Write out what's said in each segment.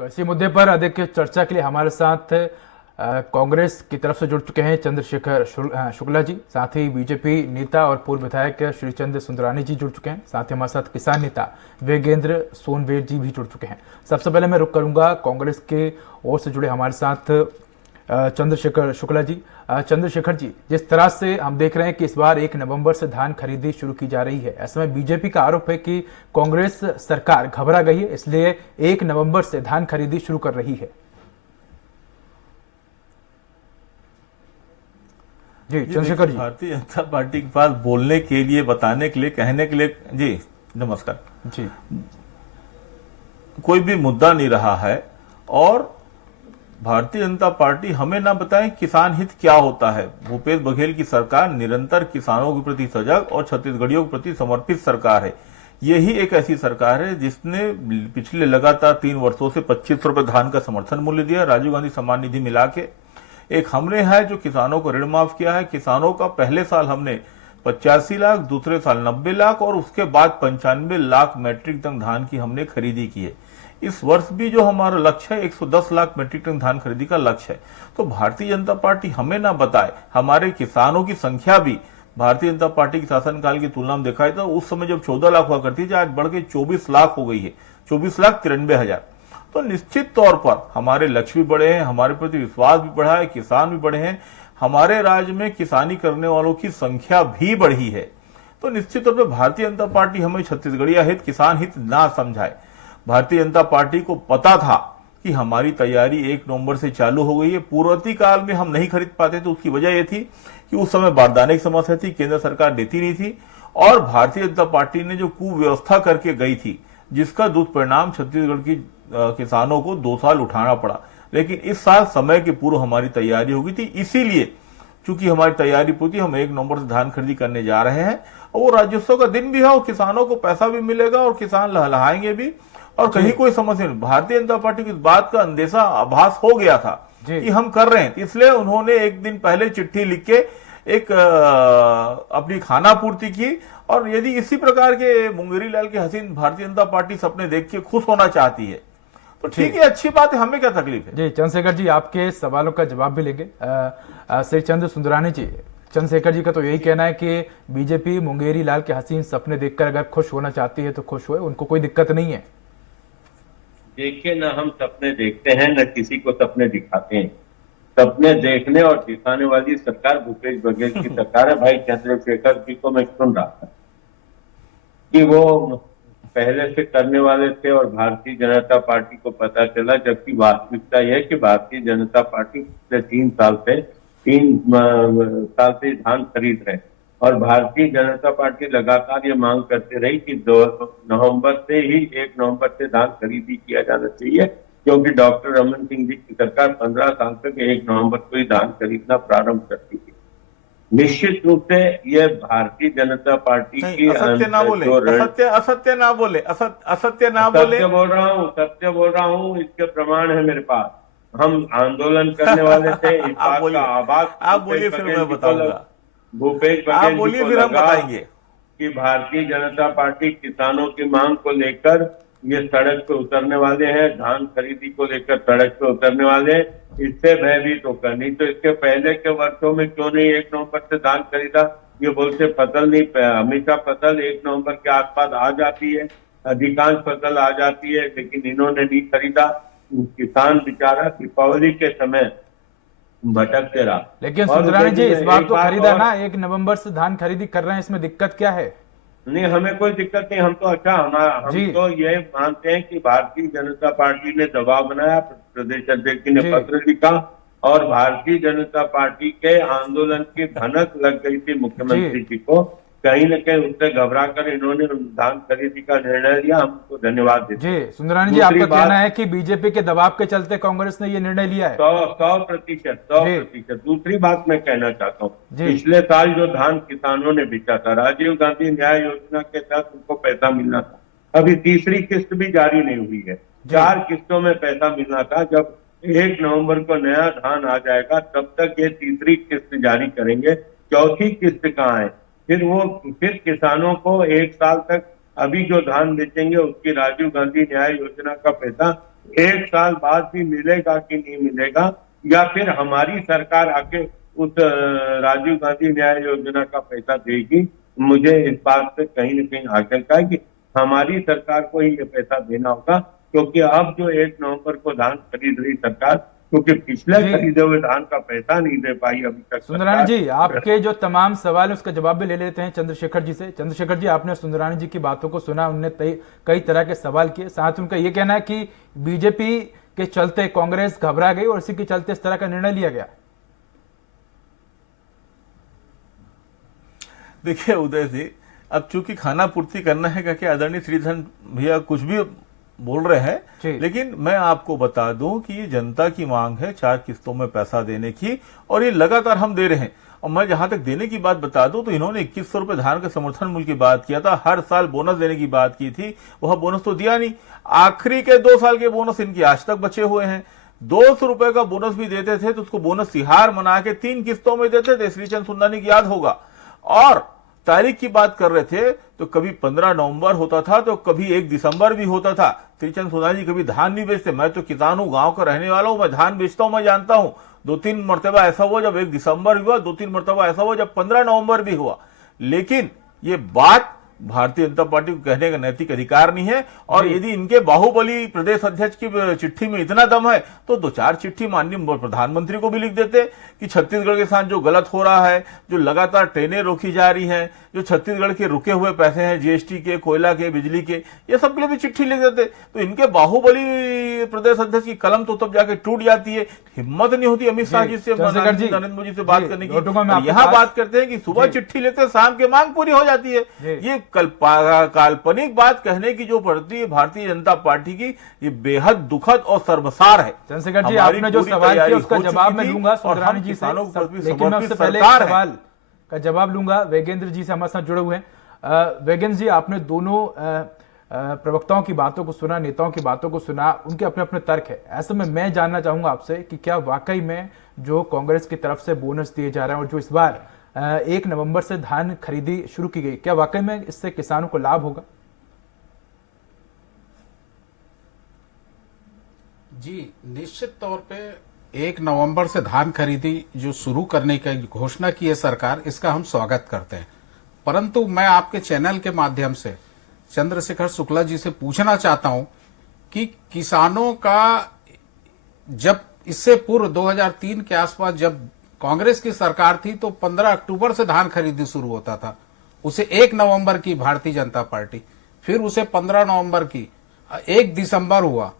तो इसी मुद्दे पर अधिक चर्चा के लिए हमारे साथ कांग्रेस की तरफ से जुड़ चुके हैं चंद्रशेखर शुक्ला जी। साथ ही बीजेपी नेता और पूर्व विधायक श्रीचंद सुंदरानी जी जुड़ चुके हैं। साथ ही हमारे साथ किसान नेता वेगेंद्र सोनवेर जी भी जुड़ चुके हैं। सबसे पहले मैं रुक करूंगा कांग्रेस के ओर से जुड़े हमारे साथ चंद्रशेखर शुक्ला जी। चंद्रशेखर जी, जिस तरह से हम देख रहे हैं कि इस बार 1 नवंबर से धान खरीदी शुरू की जा रही है, ऐसे में बीजेपी का आरोप है कि कांग्रेस सरकार घबरा गई है, इसलिए 1 नवंबर से धान खरीदी शुरू कर रही है। जी चंद्रशेखर जी। भारतीय जनता पार्टी के पास बोलने के लिए, बताने के लिए, कहने के लिए, जी नमस्कार जी, कोई भी मुद्दा नहीं रहा है। और भारतीय जनता पार्टी हमें ना बताएं किसान हित क्या होता है। भूपेश बघेल की सरकार निरंतर किसानों के प्रति सजग और छत्तीसगढ़ियों के प्रति समर्पित सरकार है। यही एक ऐसी सरकार है जिसने पिछले लगातार 3 वर्षों से 25 रुपए धान का समर्थन मूल्य दिया। राजीव गांधी सम्मान निधि मिला के एक हमने है जो किसानों को ऋण माफ किया है। किसानों का पहले साल हमने 85 लाख, दूसरे साल 90 लाख और उसके बाद 95 लाख मैट्रिक टन धान की हमने खरीदी की है। इस वर्ष भी जो हमारा लक्ष्य है 110 लाख मैट्रिक टन धान खरीदी का लक्ष्य है। तो भारतीय जनता पार्टी हमें ना बताए, हमारे किसानों की संख्या भी भारतीय जनता पार्टी के शासनकाल की तुलना में देखा तो उस समय जब 14 लाख हुआ करती थी, आज बढ़ के 24 लाख हो गई है, 24,93,000। तो निश्चित तौर पर हमारे लक्ष्य भी बढ़े हैं, हमारे प्रति विश्वास भी बढ़ा है, किसान भी बढ़े हैं, हमारे राज्य में किसानी करने वालों की संख्या भी बढ़ी है। तो निश्चित तौर पर भारतीय जनता पार्टी हमें छत्तीसगढ़िया हित, किसान हित ना समझाए। भारतीय जनता पार्टी को पता था कि हमारी तैयारी 1 नवंबर से चालू हो गई है। पूर्ववर्ती काल में हम नहीं खरीद पाते थे, उसकी वजह यह थी कि उस समय बारदाने की समस्या थी, केंद्र सरकार देती नहीं थी और भारतीय जनता पार्टी ने जो कुव्यवस्था करके गई थी, जिसका दुष्परिणाम छत्तीसगढ़ की किसानों को 2 साल उठाना पड़ा। लेकिन इस साल समय के पूर्व हमारी तैयारी हो गई थी, इसीलिए चूंकि हमारी तैयारी पूरी, हम 1 नवंबर से धान खरीदी करने जा रहे हैं। और वो राज्योत्सव का दिन भी है और किसानों को पैसा भी मिलेगा और किसान लहलहाएंगे भी और कहीं कोई समस्या नहीं। भारतीय जनता पार्टी को इस बात का अंदेशा, आभास हो गया था कि हम कर रहे हैं, इसलिए उन्होंने एक दिन पहले चिट्ठी लिख के एक अपनी खाना पूर्ति की। और यदि इसी प्रकार के मुंगेरी लाल के हसीन भारतीय जनता पार्टी सपने देख के खुश होना चाहती है तो ठीक है, अच्छी बात है, हमें क्या तकलीफ है। जी चंद्रशेखर जी, आपके सवालों का जवाब भी लेंगे। श्रीचंद सुंदरानी जी, चंद्रशेखर जी का तो यही कहना है कि बीजेपी मुंगेरी लाल के हसीन सपने देखकर अगर खुश होना चाहती है तो खुश हुए, उनको कोई दिक्कत नहीं है। देखिए, ना हम सपने देखते हैं न किसी को सपने दिखाते हैं। सपने देखने और दिखाने वाली सरकार भूपेश बघेल की सरकार है। भाई चंद्रशेखर जी को मैं सुन रहा था कि वो पहले से करने वाले थे और भारतीय जनता पार्टी को पता चला, जबकि वास्तविकता यह है कि भारतीय जनता पार्टी पिछले 3 साल से धान खरीद रहे और भारतीय जनता पार्टी लगातार ये मांग करते रही कि 2 नवंबर से ही 1 नवंबर से धान खरीदी किया जाना चाहिए, क्योंकि डॉक्टर रमन सिंह जी की सरकार 15 साल तक 1 नवंबर को ही धान खरीदना प्रारंभ करती थी। निश्चित रूप से ये भारतीय जनता पार्टी की असत्य ना बोले, असत्य ना बोले, असत्य ना बोले। सत्य बोल रहा हूँ, इसके प्रमाण है मेरे पास। हम आंदोलन करने वाले थे, इस बात का आभास आप बोलिए फिर मैं बताऊंगा। भूपेश आप बघेल बोलिए जी को फिर हम लगा बताएंगे कि भारतीय जनता पार्टी किसानों की मांग को लेकर ये सड़क पे उतरने वाले हैं, धान खरीदी को लेकर सड़क पे उतरने वाले हैं। इससे भयभीत होकर, नहीं तो इसके पहले के वर्षों में क्यों नहीं 1 नवंबर से धान खरीदा। ये बोलते फसल नहीं, हमेशा फसल 1 नवंबर के आसपास आ जाती है, अधिकांश फसल आ जाती है, लेकिन इन्होंने नहीं खरीदा। किसान बेचारा दीपावली के समय भटकते रहा। लेकिन सुंदरानी जी, इस बार तो खरीदा ना, 1 नवंबर से धान खरीदी कर रहे हैं, इसमें दिक्कत क्या है? नहीं, हमें कोई दिक्कत नहीं। हम तो हम तो ये मानते हैं कि भारतीय जनता पार्टी ने दबाव बनाया, प्रदेश अध्यक्ष ने पत्र लिखा और भारतीय जनता पार्टी के आंदोलन की भनक लग गई थी मुख्यमंत्री जी को। कहीं न कहीं उससे घबरा कर इन्होंने धान खरीदी का निर्णय लिया। हमको धन्यवाद देते हैं। जी सुंदरानी जी, आपका कहना है कि बीजेपी के दबाव के चलते कांग्रेस ने ये निर्णय लिया है? 100%। दूसरी बात मैं कहना चाहता हूँ, पिछले साल जो धान किसानों ने बेचा था, राजीव गांधी न्याय योजना के तहत उनको पैसा मिलना था। अभी तीसरी किस्त भी जारी नहीं हुई है, 4 किस्तों में पैसा मिलना था। जब 1 नवंबर को नया धान आ जाएगा तब तक ये तीसरी किस्त जारी करेंगे। चौथी किस्त कहाँ है? फिर किसानों को 1 साल तक अभी जो धान बेचेंगे उसकी राजीव गांधी न्याय योजना का पैसा एक साल बाद भी मिलेगा कि नहीं मिलेगा, या फिर हमारी सरकार आके उस राजीव गांधी न्याय योजना का पैसा देगी। मुझे इस बात से कहीं न कहीं आशंका है कि हमारी सरकार को ही ये पैसा देना होगा, क्योंकि अब जो 1 नवंबर को धान खरीद रही सरकार, क्योंकि पिछले जी खरीदे हुए धान का पैसा नहीं दे पाई अभी तक सुंदरानी सरकार। जी, आपके जो तमाम सवाल है उसका जवाब भी ले लेते हैं चंद्रशेखर जी से। चंद्रशेखर जी, आपने सुंदरानी जी की बातों को सुना, उन्होंने कई तरह के सवाल किए, साथ उनका यह कहना है कि बीजेपी के चलते कांग्रेस घबरा गई और इसी के चलते इस तरह का निर्णय लिया गया। देखिए उदय जी, अब चूंकि खाना पूर्ति करना है क्या आदरणीय श्रीधर भैया कुछ भी बोल रहे हैं, लेकिन मैं आपको बता दूं कि ये जनता की मांग है 4 किस्तों में पैसा देने की, और ये लगातार हम दे रहे हैं। और मैं जहां तक देने की बात बता दूं तो इन्होंने 2100 रुपए धान के समर्थन मूल्य की बात किया था, हर साल बोनस देने की बात की थी, वह बोनस तो दिया नहीं। आखिरी के 2 साल के बोनस इनके आज तक बचे हुए हैं। 200 रुपए का बोनस भी देते थे तो उसको बोनस तिहार मना के 3 किस्तों में देते थे, श्रीचंद सुंदरानी की याद होगा। और तारीख की बात कर रहे थे तो कभी 15 नवंबर होता था तो कभी 1 दिसंबर भी होता था। श्रीचंद सुंदरानी जी कभी धान नहीं बेचते। मैं तो किसान हूं, गांव का रहने वाला हूं, मैं धान बेचता हूं, मैं जानता हूं। 2-3 मरतबा ऐसा हुआ जब 1 दिसंबर हुआ, 2-3 मरतबा ऐसा हुआ जब 15 नवंबर भी हुआ। लेकिन ये बात भारतीय जनता पार्टी को कहने का नैतिक अधिकार नहीं है। और यदि इनके बाहुबली प्रदेश अध्यक्ष की चिट्ठी में इतना दम है तो 2-4 चिट्ठी माननीय प्रधानमंत्री को भी लिख देते कि छत्तीसगढ़ के साथ जो गलत हो रहा है, जो लगातार ट्रेनें रोकी जा रही हैं, जो छत्तीसगढ़ के रुके हुए पैसे हैं जीएसटी के, कोयला के, बिजली के, ये सब के लिए भी चिट्ठी लिख देते। तो इनके बाहुबली प्रदेश अध्यक्ष की कलम तो तब जाके टूट जाती है। हिम्मत नहीं होती अमित शाह जी से, नरेंद्र मोदी से बात करने की। यहाँ बात करते हैं कि सुबह चिट्ठी लेते, शाम की मांग पूरी हो जाती है। ये काल्पनिक बात कहने की जो पड़ती है भारतीय जनता पार्टी की, ये बेहद दुखद और शर्मसार है। चंद्रशेखर जी, आपने जो सवाल किया उसका जवाब मैं लूंगा सुंदरानी जी से, लेकिन मैं उससे पहले एक सवाल का जवाब लूंगा। वेगेंद्र जी से हमारे साथ जुड़े हुए हैं। वेगेंद्र जी, आपने दोनों प्रवक्ताओं की बातों को सुना, नेताओं की बातों को सुना, उनके अपने अपने तर्क है। ऐसे में मैं जानना चाहूंगा आपसे कि क्या वाकई में जो कांग्रेस की तरफ से बोनस दिए जा रहे हैं और जो इस बार 1 नवंबर से धान खरीदी शुरू की गई, क्या वाकई में इससे किसानों को लाभ होगा? जी, निश्चित तौर पे 1 नवंबर से धान खरीदी जो शुरू करने की घोषणा की है सरकार, इसका हम स्वागत करते हैं। परंतु मैं आपके चैनल के माध्यम से चंद्रशेखर शुक्ला जी से पूछना चाहता हूं कि किसानों का जब इससे पूर्व 2003 के आसपास जब कांग्रेस की सरकार थी तो 15 अक्टूबर से धान खरीदी शुरू होता था, उसे 1 नवंबर की भारतीय जनता पार्टी, फिर उसे 15 नवंबर की, 1 दिसंबर हुआ,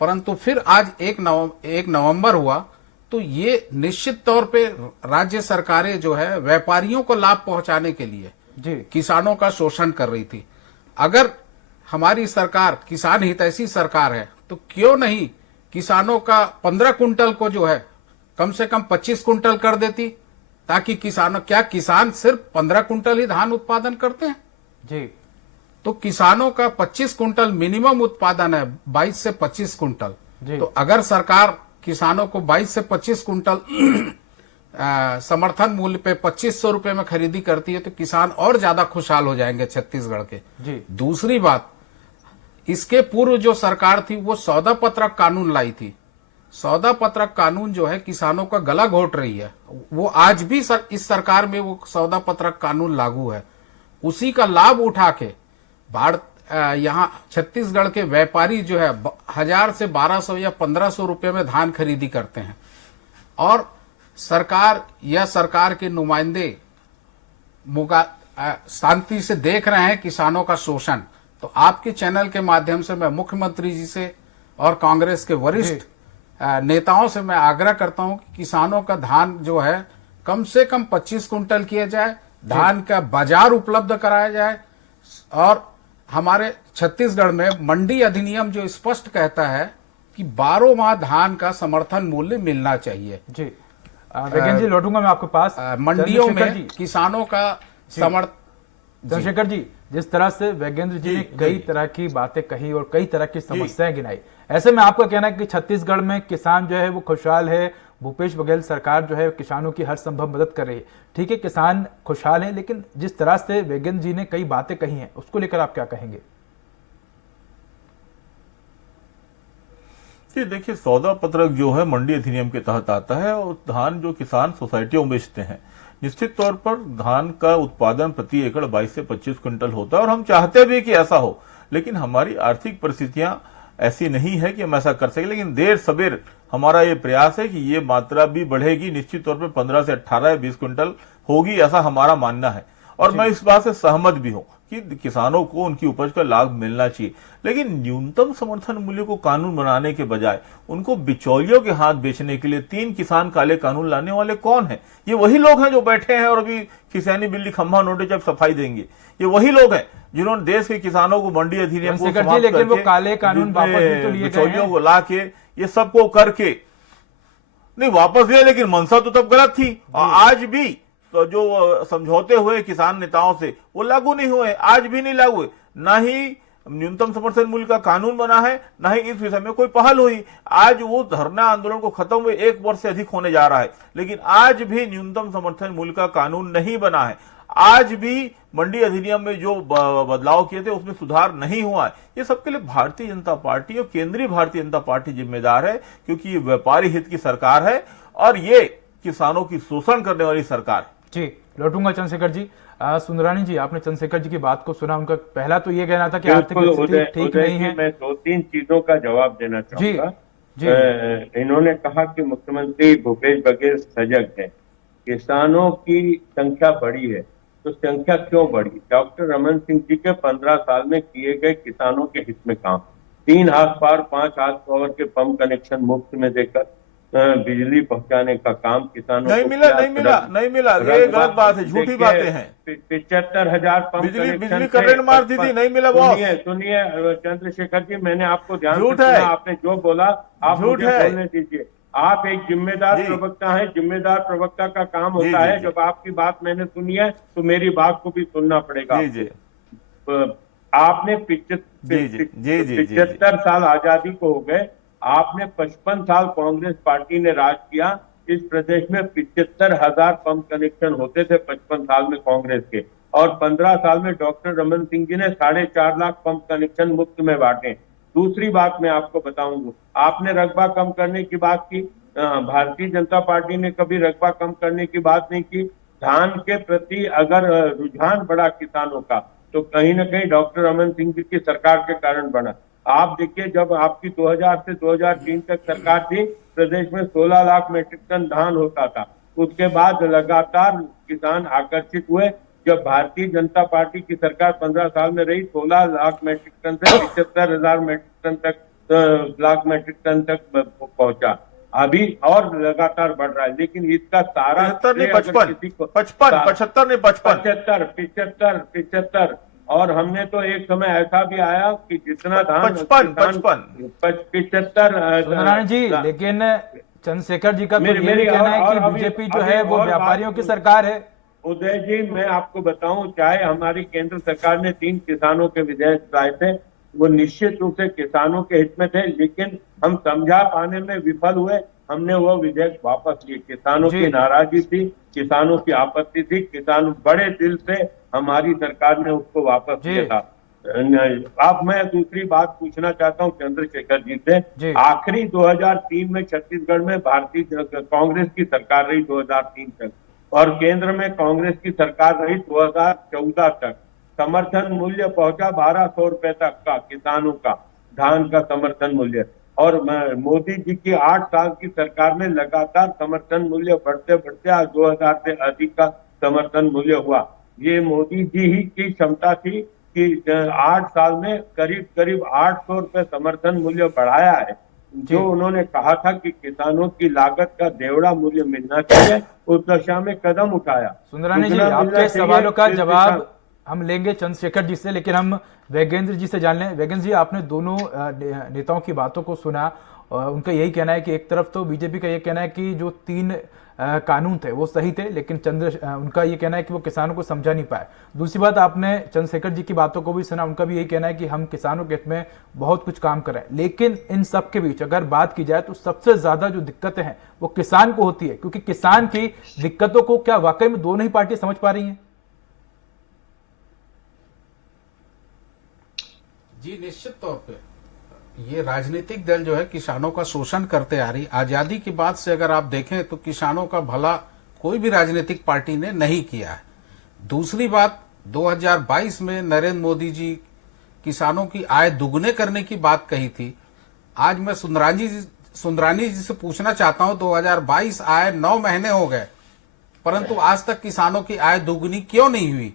परंतु फिर आज 1 नवंबर हुआ। तो ये निश्चित तौर पे राज्य सरकारें जो है व्यापारियों को लाभ पहुंचाने के लिए किसानों का शोषण कर रही थी। अगर हमारी सरकार किसान हितैषी सरकार है तो क्यों नहीं किसानों का 15 कुंटल को जो है कम से कम 25 कुंटल कर देती, ताकि किसान सिर्फ 15 कुंटल ही धान उत्पादन करते हैं जी, तो किसानों का 25 कुंटल मिनिमम उत्पादन है, 22 से 25 कुंटल। तो अगर सरकार किसानों को 22 से 25 कुंटल समर्थन मूल्य पे 2500 रुपए में खरीदी करती है तो किसान और ज्यादा खुशहाल हो जाएंगे छत्तीसगढ़ के जी। दूसरी बात, इसके पूर्व जो सरकार थी वो सौदा पत्रक कानून लाई थी। सौदा पत्रक कानून जो है किसानों का गला घोट रही है, वो आज भी इस सरकार में वो सौदा पत्रक कानून लागू है। उसी का लाभ उठा के यहाँ छत्तीसगढ़ के व्यापारी जो है 1000 से 1200 या 1500 रुपए में धान खरीदी करते हैं, और सरकार या सरकार के नुमाइंदे शांति से देख रहे हैं किसानों का शोषण। तो आपके चैनल के माध्यम से मैं मुख्यमंत्री जी से और कांग्रेस के वरिष्ठ नेताओं से मैं आग्रह करता हूं कि किसानों का धान जो है कम से कम 25 कुंटल किया जाए, धान का बाजार उपलब्ध कराया जाए, और हमारे छत्तीसगढ़ में मंडी अधिनियम जो स्पष्ट कहता है कि 12 माह धान का समर्थन मूल्य मिलना चाहिए। जी वेगेंद्र जी, लौटूंगा मैं आपके पास। मंडियों में किसानों का चंद्रशेखर जी, जिस तरह से वेगेंद्र जी ने कई तरह की बातें कही और कई तरह की समस्याएं गिनाई, ऐसे में आपका कहना है कि छत्तीसगढ़ में किसान जो है वो खुशहाल है, भूपेश बघेल सरकार जो है किसानों की हर संभव मदद कर रही है। ठीक है, किसान खुशहाल है, लेकिन जिस तरह से वेगेंद्र जी ने कई बातें कही हैं उसको लेकर आप क्या कहेंगे? जी देखिए, सौदा पत्रक जो है मंडी अधिनियम के तहत आता है और धान जो किसान सोसाइटियों में बेचते हैं, निश्चित तौर पर धान का उत्पादन प्रति एकड़ 22 से 25 क्विंटल होता है और हम चाहते भी कि ऐसा हो, लेकिन हमारी आर्थिक परिस्थितियां ऐसी नहीं है कि हम ऐसा कर सके। लेकिन देर सबेर हमारा ये प्रयास है कि ये मात्रा भी बढ़ेगी, निश्चित तौर पर 15 से 18 या 20 क्विंटल होगी, ऐसा हमारा मानना है। और मैं इस बात से सहमत भी हूं कि किसानों को उनकी उपज का लाभ मिलना चाहिए, लेकिन न्यूनतम समर्थन मूल्य को कानून बनाने के बजाय उनको बिचौलियों के हाथ बेचने के लिए 3 किसान काले कानून लाने वाले कौन है? ये वही लोग हैं जो बैठे हैं और अभी किसानी बिल्ली खंभा नोटे जब सफाई देंगे। ये वही लोग हैं जिन्होंने देश के किसानों को मंडी अधिनियम को समाप्त लेकिन वो करके, काले कानून वापस भी तो लिए गए बिचौलियों हैं। को ला के ये सबको करके नहीं वापस लिया, लेकिन मंशा तो तब गलत थी। और आज भी तो जो समझौते हुए किसान नेताओं से वो लागू नहीं हुए, आज भी नहीं लागू हुए। ना ही न्यूनतम समर्थन मूल्य का कानून बना है, ना ही इस विषय में कोई पहल हुई। आज वो धरना आंदोलन को खत्म हुए 1 वर्ष से अधिक होने जा रहा है, लेकिन आज भी न्यूनतम समर्थन मूल्य का कानून नहीं बना है। आज भी मंडी अधिनियम में जो बदलाव किए थे उसमें सुधार नहीं हुआ है। ये सबके लिए भारतीय जनता पार्टी और केंद्रीय भारतीय जनता पार्टी जिम्मेदार है, क्योंकि ये व्यापारी हित की सरकार है और ये किसानों की शोषण करने वाली सरकार है। जी, लौटूंगा चंद्रशेखर जी। सुंदरानी जी, आपने चंद्रशेखर जी की बात को सुना। उनका पहला तो ये कहना था कि आर्थिक स्थिति ठीक नहीं है। मैं 2-3 चीजों का जवाब देना चाहूंगा। जी। इन्होंने कहा कि मुख्यमंत्री भूपेश बघेल सजग है, किसानों की संख्या बढ़ी है, तो संख्या क्यों बढ़ी? डॉक्टर रमन सिंह जी के 15 साल में किए गए किसानों के हित में काम, 3 हाथ पावर 5 हाथ पावर के पंप कनेक्शन मुफ्त में देकर बिजली पहुंचाने का काम किसानों नहीं को मिला, किया। नहीं मिला। ये गलत बात है, झूठी बातें हैं। 75,000 पंप बिजली करंट मार दी थी, नहीं मिला बॉस। सुनिए चंद्रशेखर जी, मैंने आपको ध्यान से झूठ है। सुना, आपने जो बोला आप झूठ मुझे है। बोलने दीजिए। आप एक जिम्मेदार जी। प्रवक्ता हैं, जिम्मेदार प्रवक्ता का काम जी, होता जी, है जी। जब आपकी बात मैंने सुनी है तो मेरी बात को भी सुनना पड़ेगा। जी जी आपने जी, जी, जी, जी, 75 साल आजादी को हो गए, आपने 55 साल कांग्रेस पार्टी ने राज किया। इस प्रदेश में 75,000 पंप कनेक्शन होते थे 55 साल में कांग्रेस के, और 15 साल में डॉक्टर रमन सिंह जी ने 4.5 लाख पंप कनेक्शन मुफ्त में बांटे। दूसरी बात मैं आपको बताऊंगा, आपने रकबा कम करने की बात की, भारतीय जनता पार्टी ने कभी रकबा कम करने की बात नहीं की। धान के प्रति अगर रुझान बढ़ा किसानों का, तो कहीं ना कहीं डॉक्टर रमन सिंह जी की सरकार के कारण बढ़ा। आप देखिए, जब आपकी 2000 से 2003 तक सरकार थी, प्रदेश में 16 लाख मीट्रिक टन धान होता था। उसके बाद लगातार किसान आकर्षित हुए। जब भारतीय जनता पार्टी की सरकार 15 साल में रही, 16 लाख मीट्रिक टन से 75,000 मीट्रिक टन तक लाख मीट्रिक टन तक पहुंचा। अभी और लगातार बढ़ रहा है, लेकिन इसका सारा 75 नहीं 75 और हमने तो एक समय ऐसा भी आया कि जितना धान 75। सुंदरानी जी, लेकिन चंद्रशेखर जी का तो ये भी कहना है कि बीजेपी जो है वो व्यापारियों की सरकार है। उदय जी, मैं आपको बताऊं, चाहे हमारी केंद्र सरकार ने 3 किसानों के विधेयक लाए थे, वो निश्चित रूप से किसानों के हित में थे, लेकिन हम समझा पाने में विफल हुए। हमने वो विधेयक वापस लिए। किसानों की नाराजगी थी, किसानों की आपत्ति थी, किसान बड़े दिल से हमारी सरकार ने उसको वापस लिया था। अब मैं दूसरी बात पूछना चाहता हूं चंद्रशेखर जी से। आखिरी 2003 में छत्तीसगढ़ में भारतीय कांग्रेस की सरकार रही 2003 तक, और केंद्र में कांग्रेस की सरकार रही 2014 तक। समर्थन मूल्य पहुंचा 1200 रुपए तक का किसानों का धान का समर्थन मूल्य, और मोदी जी की 8 साल की सरकार में लगातार समर्थन मूल्य बढ़ते बढ़ते आज 2000 से अधिक का समर्थन मूल्य हुआ। ये मोदी जी ही की क्षमता थी कि 8 साल में करीब करीब 800 रुपए समर्थन मूल्य बढ़ाया है। जो उन्होंने कहा था कि किसानों की लागत का देवड़ा मूल्य मिलना चाहिए, उस दिशा में कदम उठाया। सुंदरानी जी, आपके सवालों का जवाब हम लेंगे चंद्रशेखर जी से, लेकिन हम वैगेंद्र जी से जान लें। वैगेंद्र जी, आपने दोनों नेताओं की बातों को सुना। उनका यही कहना है कि एक तरफ तो बीजेपी का ये कहना है कि जो 3 कानून थे वो सही थे, लेकिन उनका ये कहना है कि वो किसानों को समझा नहीं पाए। दूसरी बात, आपने चंद्रशेखर जी की बातों को भी सुना। उनका भी यही कहना है कि हम किसानों के हित में बहुत कुछ काम करें, लेकिन इन सब के बीच अगर बात की जाए तो सबसे ज्यादा जो दिक्कतें हैं वो किसान को होती है, क्योंकि किसान की दिक्कतों को क्या वाकई में दोनों ही पार्टी समझ पा रही हैं? जी, निश्चित तौर पे ये राजनीतिक दल जो है किसानों का शोषण करते आ रही। आजादी के बाद से अगर आप देखें तो किसानों का भला कोई भी राजनीतिक पार्टी ने नहीं किया है। दूसरी बात, 2022 में नरेंद्र मोदी जी किसानों की आय दुगने करने की बात कही थी। आज मैं सुंदरानी जी से पूछना चाहता हूं, 2022 आए 9 महीने हो गए, परंतु आज तक किसानों की आय दुगनी क्यों नहीं हुई।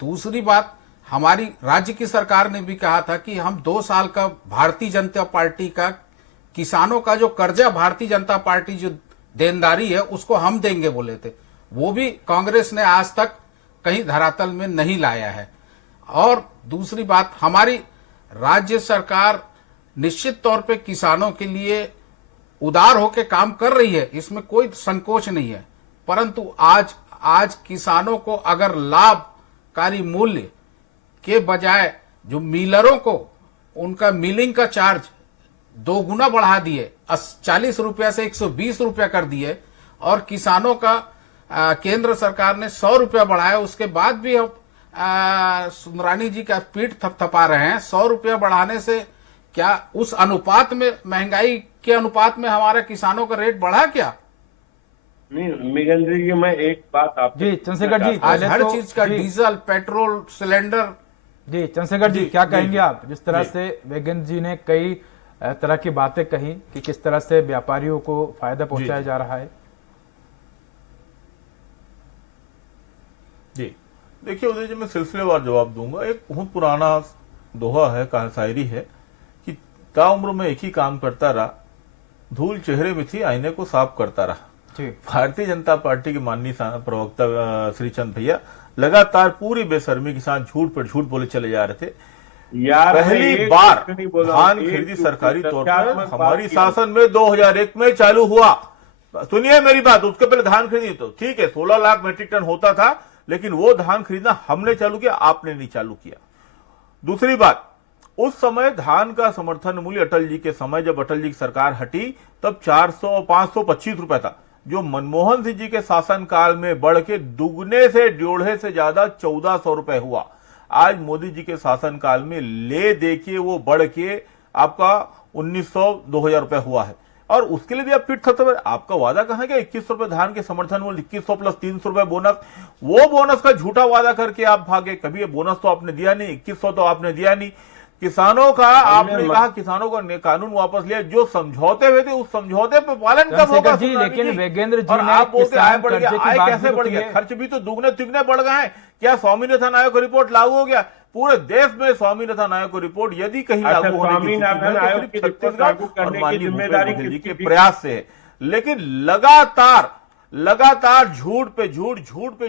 दूसरी बात, हमारी राज्य की सरकार ने भी कहा था कि हम 2 साल का भारतीय जनता पार्टी का किसानों का जो कर्जा भारतीय जनता पार्टी जो देनदारी है उसको हम देंगे बोले थे, वो भी कांग्रेस ने आज तक कहीं धरातल में नहीं लाया है। और दूसरी बात, हमारी राज्य सरकार निश्चित तौर पे किसानों के लिए उदार होकर काम कर रही है, इसमें कोई संकोच नहीं है, परंतु आज किसानों को अगर लाभकारी मूल्य के बजाय जो मिलरों को उनका मिलिंग का चार्ज 2 गुना बढ़ा दिए, 40 रुपया से 120 रुपया कर दिए, और किसानों का केंद्र सरकार ने 100 रुपया बढ़ाया, उसके बाद भी अब सुंदरानी जी का पीठ थपथपा रहे हैं। 100 रुपया बढ़ाने से क्या उस अनुपात में, महंगाई के अनुपात में हमारे किसानों का रेट बढ़ा क्या? नहीं मृगेंद्र जी, मैं एक बात आप जी चंद्रशेखर जी, आज पहले हर तो- चीज का जी, डीजल, पेट्रोल, सिलेंडर। जी चंद्रशेखर जी, क्या कहेंगे आप, जिस तरह जी। से वेगेंद्र जी ने कई तरह की बातें कही कि किस तरह से व्यापारियों को फायदा पहुंचाया जा रहा है। जी देखिए उदय जी, मैं सिलसिलेवार जवाब दूंगा। एक बहुत पुराना दोहा है, कहा शायरी है कि ताउम्र में एक ही काम करता रहा, धूल चेहरे में थी आईने को साफ करता रहा। जी भारतीय जनता पार्टी के माननीय प्रवक्ता श्री चंद भैया लगातार पूरी बेशर्मी के साथ झूठ पर झूठ बोले चले जा रहे थे। यार, मैं पहली एक बार कुछ नहीं बोला, धान एक खरीदी कुछ सरकारी तौर पर तथ्यात्मक हमारी बात किया। शासन में 2001 में चालू हुआ। सुनिए मेरी बात, उसके पहले धान खरीदी तो ठीक है 16 लाख मीट्रिक टन होता था, लेकिन वो धान खरीदना हमने चालू किया, आपने नहीं चालू किया। दूसरी बात, उस समय धान का समर्थन मूल्य अटल जी के समय, जब अटल जी की सरकार हटी, तब 400-525 रुपए था, जो मनमोहन सिंह जी के शासनकाल में बढ़ के दुगने से डेढ़े से ज्यादा 1400 रुपए हुआ। आज मोदी जी के शासनकाल में ले देखिए वो बढ़ के आपका 1900-2000 रुपए हुआ है, और उसके लिए भी आप फिट खत्म। आपका वादा कहां गया? 2100 रुपए धान के समर्थन मूल्य, 2100 प्लस 300 रुपए बोनस। वो बोनस का झूठा वादा करके आप भागे, कभी ये बोनस तो आपने दिया नहीं, 2100 तो आपने दिया नहीं। किसानों का आपने कहा किसानों का कानून वापस लिया, जो समझौते हुए थे उस समझौते पर पालन कब होगा? चंद्रशेखर जी, लेकिन वेगेंद्र जी और ने आप बोलते आय किसान बढ़ गया, कर्जे की आय बात कैसे भी बढ़ तो की गया? है। खर्च भी तो दुगने तिगने बढ़ गए हैं। क्या स्वामीनाथन आयोग की रिपोर्ट लागू हो गया? पूरे देश में स्वामीनाथन आयोग की रिपोर्ट यदि कहीं अच्छा, लागू होने की स्थिति स्वामीनाथन है, तो आयोग सिर्फ की रिपोर्ट छत्तीसगढ़ लागू और करने की माननीय भूपेश जिम्मेदारी बघेल जी के किसकी थी? प्रयास से है। लेकिन लगातार झूठ पे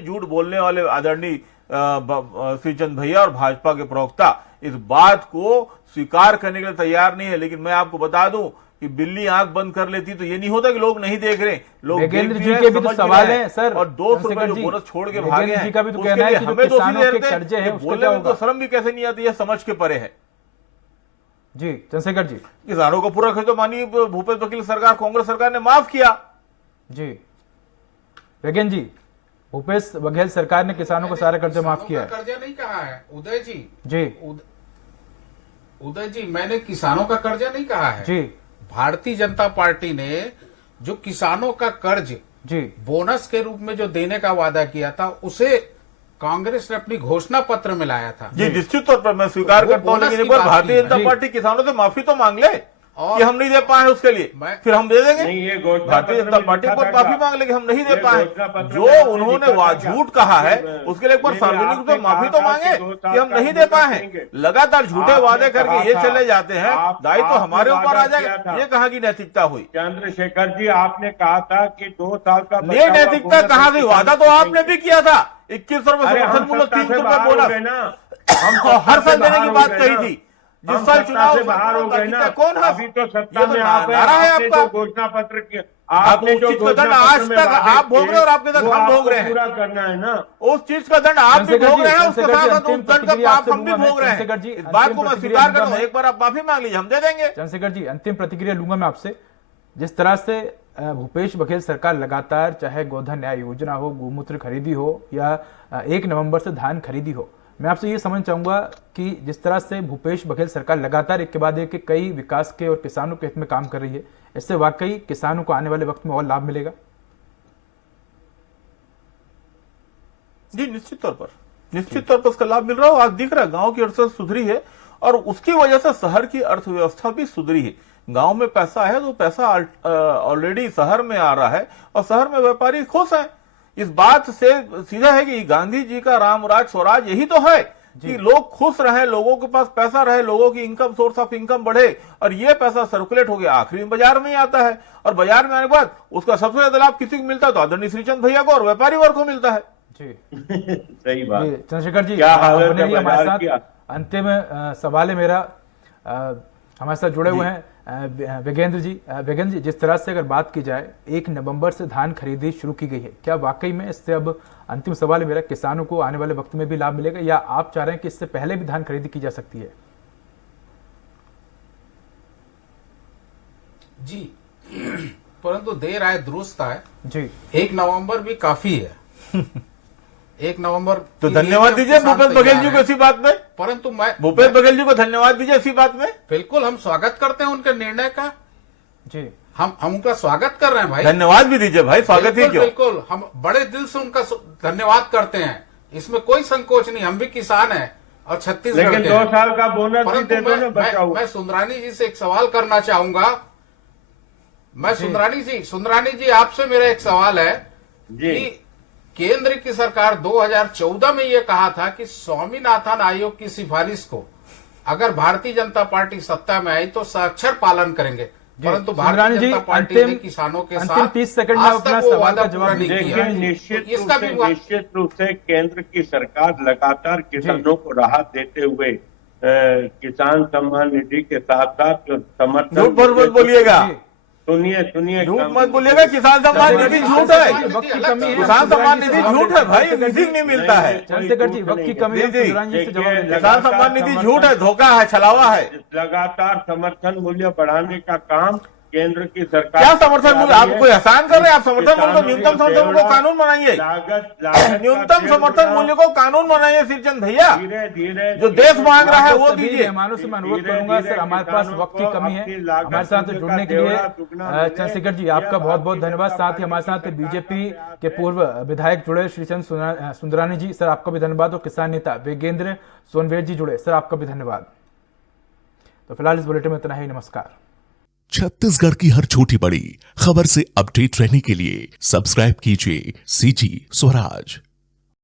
झूठ बोलने वाले आदरणीय श्रीचंद भैया और भाजपा के प्रवक्ता इस बात को स्वीकार करने के लिए तैयार नहीं है। लेकिन मैं आपको बता दूं कि बिल्ली आंख बंद कर लेती तो ये नहीं होता कि लोग नहीं देख रहे, लोग वेगेंद्र देख जी भी के रहे, भी तो समझ भी सवाल रहे है सर। और 200 रुपए चंद्रशेखर जो जी, बोनस छोड़ के वेगेंद्र भागे जी हैं, का भी तो उसके कहना है लिए कि जो हमें दोषी किसानों के ठहरते हैं। कर्जे हैं, ये उसका बोलने क्या में तो होगा? शर्म भी कैसे नहीं आती है, समझ के परे है। जी चंद्रशेखर जी। किसानों को पूरा खर्च तो माननीय भूपेश बघेल सरकार, कांग्रेस सरकार ने माफ किया। जी वेगेंद्र जी, भूपेश बघेल सरकार ने किसानों को सारा कर्जा माफ किया है। कर्जा नहीं कहा है उदय जी। जी उदय जी, मैंने किसानों का कर्जा नहीं कहा है। जी भारतीय जनता पार्टी ने जो किसानों का कर्ज जी बोनस के रूप में जो देने का वादा किया था, उसे कांग्रेस ने अपनी घोषणा पत्र में लाया था। जी निश्चित तौर पर मैं स्वीकार वो करता हूं, बोनस लेकिन की एक बार बात भारतीय की जनता है। पार्टी किसानों से माफी तो मांग ले और कि हम नहीं दे पाए उसके लिए, मैं- फिर हम दे देंगे। नहीं, ये घोषणा भारतीय पत्र जनता में पार्टी लिखा को था माफी क्या? मांग ले कि हम नहीं दे ये पाए। घोषणा पत्र जो में आपने उन्होंने लिखा था क्या? झूठ कहा है नहीं, उसके लिए एक बार नहीं, सार्वजनिक रूप से आपने माफी तो कहा था मांगे कि 2 कि साल हम का नहीं दे पाए देंगे। हैं। लगातार झूठे आपने वादे करके कहा ये था, चले जाते हैं, दायित्व आपने हमारे ऊपर आ वादा किया जाएगा। था। ये कहाँ की नैतिकता हुई? चंद्रशेखर जी, आपने कहा था कि 2 साल का बचा ये हुआ नैतिकता बोनस कहाँ से? किसानों वादा को तो आपने देंगे। भी किया था, 2100 रुपए अरे समर्थन हम मूल्य, सत्ता से 300 रुपए बाहर हो गए बोनस, ना, और हर साल देने की बात कही थी। जिस हम साल सत्ता चुनाव से बाहर हो गए ना, कौन है? अभी तो सत्ता ये तो में आप हैं, नारा है आपने आपका। जो घोषणा पत्र किया, आप आपने उस जो चीज का घोषणा दंड पत्र आज में तक वादे आप भोग किए, रहे हैं और आपके साथ वो हम भोग आपको रहे हैं। पूरा करना है ना। उस चीज का दंड आप भी चंद्रशेखर भोग जी, रहे हैं, उसके चंद्रशेखर जी, साथ अंतिम उस दंड का प्रतिक्रिया पाप आपसे हम भी लूंगा मैं। भोग रहे हैं। चंद्रशेखर जी, इस बात अंतिम को मैं प्रतिक्रिया स्वीकार लूंगा करता हूं, मैं। एक बार आप माफी मांग लीजिए, हम दे देंगे। चंद्रशेखर जी, अंतिम प्रतिक्रिया लूंगा मैं आपसे। जिस तरह से भूपेश बघेल सरकार लगातार, चाहे गोधन न्याय योजना हो, गोमूत्र खरीदी हो या 1 नवंबर से धान खरीदी हो, मैं आपसे ये समझना चाहूंगा कि जिस तरह से भूपेश बघेल सरकार लगातार एक के बाद एक कई विकास के और किसानों के हित में काम कर रही है, इससे वाकई किसानों को आने वाले वक्त में और लाभ मिलेगा? जी निश्चित तौर पर उसका लाभ मिल रहा है। आज दिख रहा है गांव की अर्थव्यवस्था सुधरी है और उसकी वजह से शहर की अर्थव्यवस्था भी सुधरी है। गांव में पैसा है तो पैसा ऑलरेडी शहर में आ रहा है और शहर में व्यापारी खुश हैं। इस बात से सीधा है कि गांधी जी का राम राज स्वराज यही तो है कि लोग खुश रहे, लोगों के पास पैसा रहे, लोगों की इनकम, सोर्स ऑफ इनकम बढ़े और ये पैसा सर्कुलेट हो गया आखिरी में बाजार में ही आता है और बाजार में आने के बाद उसका सबसे ज्यादा लाभ किसी को मिलता है तो आदरणीय श्रीचंद भैया को और व्यापारी वर्ग को मिलता है। जी सही बात। जी, चंद्रशेखर जी, क्या हालत अपने है लिए हमारे बाजार की? साथ अंतिम सवाल है मेरा। हमारे साथ जुड़े हुए हैं वेगेंद्र जी। वेगेंद्र जी, जिस तरह से अगर बात की जाए 1 नवंबर से धान खरीदी शुरू की गई है, क्या वाकई में इससे, अब अंतिम सवाल है मेरा, किसानों को आने वाले वक्त में भी लाभ मिलेगा या आप चाह रहे हैं कि इससे पहले भी धान खरीदी की जा सकती है? जी परंतु देर आए दुरुस्त आए जी, 1 नवंबर भी काफी है। 1 नवंबर तो के धन्यवाद लिए दीजिए किसान भूपेश बघेल तैयार जी को हैं। इसी बात में। परंतु मैं भूपेश बघेल जी को धन्यवाद दीजिए इसी बात में। बिल्कुल हम स्वागत करते हैं उनके निर्णय का। जी, हम उनका स्वागत कर रहे हैं भाई। धन्यवाद भी दीजिए भाई, स्वागत ही बिल्कुल क्यों। बिल्कुल, हम बड़े दिल से उनका धन्यवाद करते हैं, इसमें कोई संकोच नहीं। हम भी किसान हैं और छत्तीसगढ़ लेकिन के 2 हैं। साल का बोनस भी परंतु दे दो ना, बचाओ। मैं सुंदरानी जी से एक सवाल करना चाहूंगा। सुंदरानी जी आपसे मेरा एक सवाल है जी। कि केंद्र की सरकार 2014 में ये कहा था कि स्वामीनाथन आयोग की सिफारिश को अगर भारतीय जनता पार्टी सत्ता में आई तो साक्षर पालन करेंगे, परंतु भारतीय जनता पार्टी ने किसानों के साथ 30 सेकंड में आज अपना तक वो सवाल वादा का जवाब पूरा नहीं दीजिए। किया। देखिए, तो इसका भी निश्चित रूप से केंद्र की सरकार लगातार किसानों को राहत देते हुए किसान सम्मान निधि के साथ साथ समर्थन। झूठ मत बोलिएगा, सुनिए झूठ मत बोलिएगा। किसान सम्मान निधि झूठ है, वक्त की कमी है। किसान सम्मान निधि झूठ है भाई, निधि नहीं मिलता है। चंद्रशेखर जी, वक्त की कमी है, जी, जी। सुंदरानी जी से जवाब लेंगे। किसान सम्मान निधि झूठ है, धोखा है, छलावा है। लगातार समर्थन मूल्य बढ़ाने का काम केंद्र की सरकार। क्या समर्थन मूल्य? आप कोई एहसान कर रहे हैं? आप समर्थन मूल्य को, न्यूनतम समर्थन मूल्य को कानून बनाइए। न्यूनतम समर्थन मूल्य को कानून बनाइए श्रीचंद भैया। धीरे धीरे जो देश मांग रहा है वो सभी दीजिए। मेहमानों से मैं अनुरोध करूंगा, सर हमारे पास वक्त की कमी है। हमारे साथ जुड़ने के लिए चंद्रशेखर जी आपका बहुत बहुत धन्यवाद। साथ ही हमारे साथ बीजेपी के पूर्व विधायक जुड़े श्रीचंद सुंदरानी जी, सर आपका भी धन्यवाद। और किसान नेता वेगेंद्र सोनवेर जी जुड़े, सर आपका भी धन्यवाद। तो फिलहाल इस बुलेटिन में इतना ही। नमस्कार। छत्तीसगढ़ की हर छोटी बड़ी खबर से अपडेट रहने के लिए सब्सक्राइब कीजिए CG स्वराज।